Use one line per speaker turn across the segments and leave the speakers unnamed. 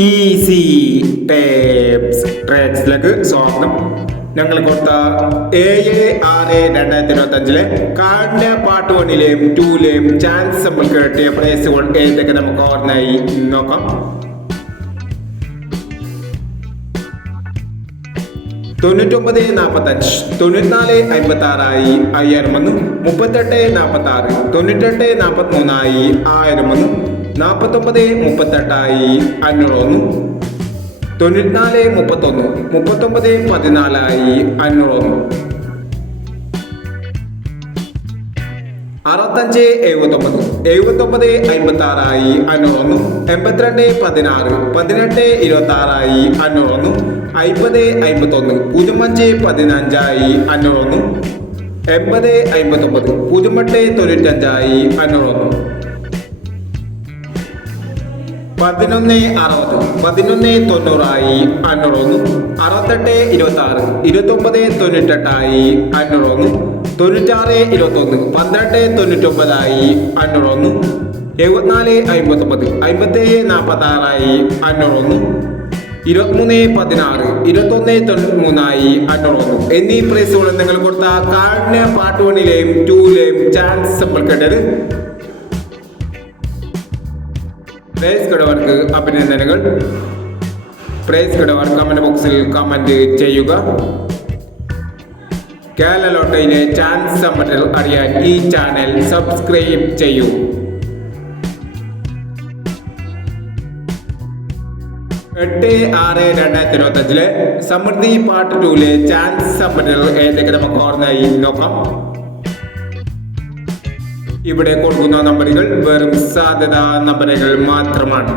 Easy tapes. ട്രാക്സിലേക്ക് സ്വാഗതം. ഞങ്ങൾ കൊടുത്ത ഏഴ് ആറ് രണ്ടായിരത്തി ഇരുപത്തി അഞ്ചിലെ കാടിന്റെ പാട്ട് വണ്ണിലെയും ടൂലെയും ചാൻസ് നമ്മൾ കേട്ടിയ പ്രൈസുകൾ ഏതൊക്കെ നമുക്ക് ഓർമ്മയായി നോക്കാം. തൊണ്ണൂറ്റൊമ്പത് നാൽപ്പത്തഞ്ച് തൊണ്ണൂറ്റിനാല് അമ്പത്തി ആറായി അയ്യായിരം വന്നു മുപ്പത്തെട്ട് നാൽപ്പത്തി ആറ് തൊണ്ണൂറ്റെട്ട് നാൽപ്പത്തി മൂന്നായി ആയിരം വന്നു നാൽപ്പത്തൊമ്പത് മുപ്പത്തെട്ടായി അഞ്ഞൂറ് വന്നു തൊണ്ണൂറ്റിനാല് മുപ്പത്തൊന്ന് മുപ്പത്തൊമ്പത് പതിനാലായി അഞ്ഞൂറ് വന്നു അറുപത്തഞ്ച് എഴുപത്തൊമ്പത് എഴുപത്തൊമ്പത് അമ്പത്തി ആറായി അഞ്ഞൂറ് ഒന്ന് എൺപത്തിരണ്ട് പതിനാറ് പതിനെട്ട് ഇരുപത്തി ആറായി അഞ്ഞൂറ് ഒന്ന് അമ്പത് അമ്പത്തൊന്ന് പൂജ്യം അഞ്ച് പതിനഞ്ചായി അഞ്ഞൂറ് ഒന്ന് എൺപത് അമ്പത്തൊമ്പത് പൂജ്യം എട്ട് തൊണ്ണൂറ്റഞ്ചായി അഞ്ഞൂറ് ഒന്ന് പതിനൊന്ന് അറുപത് പതിനൊന്ന് തൊണ്ണൂറായി അഞ്ഞൂറൊന്ന് അറുപത്തെട്ട് ഇരുപത്തി ആറ് ഇരുപത്തൊമ്പത് തൊണ്ണൂറ്റെട്ടായി അഞ്ഞൂറൊന്ന് തൊണ്ണൂറ്റാറ് ഇരുപത്തൊന്ന് പന്ത്രണ്ട് തൊണ്ണൂറ്റൊമ്പതായി അഞ്ഞൂറൊന്ന് എഴുപത്തിനാല് അമ്പത്തൊമ്പത് അമ്പത്തേഴ് നാൽപ്പത്തി ആറായി അഞ്ഞൂറൊന്ന് ഇരുപത്തിമൂന്ന് പതിനാറ് ഇരുപത്തൊന്ന് തൊണ്ണൂറ്റി മൂന്നായി അഞ്ഞൂറൊന്ന് എന്നീ പ്രൈസുകൾ നിങ്ങൾ കൊടുത്ത കാർഡിന് പാർട്ട് വണ്ണിലെയും ടൂലെയും ചാൻസ് കേട്ടത് പ്രൈസ് കിടവർക്ക് അഭിനന്ദനങ്ങൾ. പ്രൈസ് കിടവർ കമന്റ് ബോക്സിൽ കമന്റ് ചെയ്യുക. കേരള ലോട്ടയിലെ ചാൻസ് സമ്മറ്റൽ അറിയാൻ ഈ ചാനൽ സബ്സ്ക്രൈബ് ചെയ്യൂ. എട്ട് ആറ് രണ്ടായിരത്തി ഇരുപത്തി അഞ്ചിലെ സമൃദ്ധി പാർട്ട് ടൂലെ ചാൻസ് സമ്മറ്റൽ ഏതൊക്കെ നമുക്ക് ഓർമ്മയായി നോക്കാം. ഇവിടെ കൊടുക്കുന്ന നമ്പറുകൾ വെറും സാധ്യതാ നമ്പറുകൾ മാത്രമാണ്.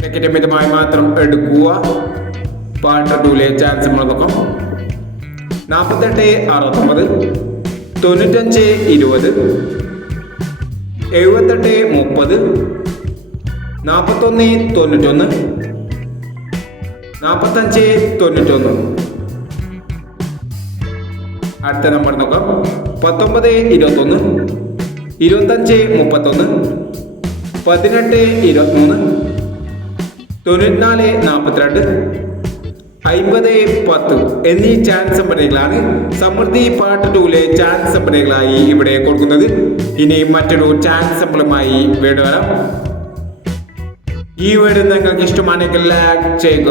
ടിക്കറ്റ് മിതമായി മാത്രം എടുക്കുക. പാർട്ട് ടൂലെ ചാൻസ് നമ്മൾ നോക്കാം നാൽപ്പത്തെട്ട് അറുപത്തൊമ്പത് തൊണ്ണൂറ്റഞ്ച് ഇരുപത് എഴുപത്തെട്ട് മുപ്പത് നാൽപ്പത്തൊന്ന് തൊണ്ണൂറ്റൊന്ന് നാൽപ്പത്തഞ്ച് തൊണ്ണൂറ്റൊന്ന്. അടുത്ത നമ്പർ നോക്കാം. പത്തൊമ്പത് ഇരുപത്തൊന്ന് ഇരുപത്തഞ്ച് മുപ്പത്തൊന്ന് പതിനെട്ട് ഇരുപത്തിമൂന്ന് തൊണ്ണൂറ്റിനാല് നാൽപ്പത്തിരണ്ട് അമ്പത് പത്ത് എന്നീ ചാൻസ് നമ്പറുകളാണ് സമൃദ്ധി പാർട്ട് ടൂലെ ചാൻസ് നമ്പറുകളായി ഇവിടെ കൊടുക്കുന്നത്. ഇനി മറ്റൊരു ചാൻസ് നമ്പറുമായി വേണ്ടി വരാം. ഈ വീട് നിങ്ങൾക്ക് ഇഷ്ടമാണെങ്കിൽ ലൈക്ക് ചെയ്യുക.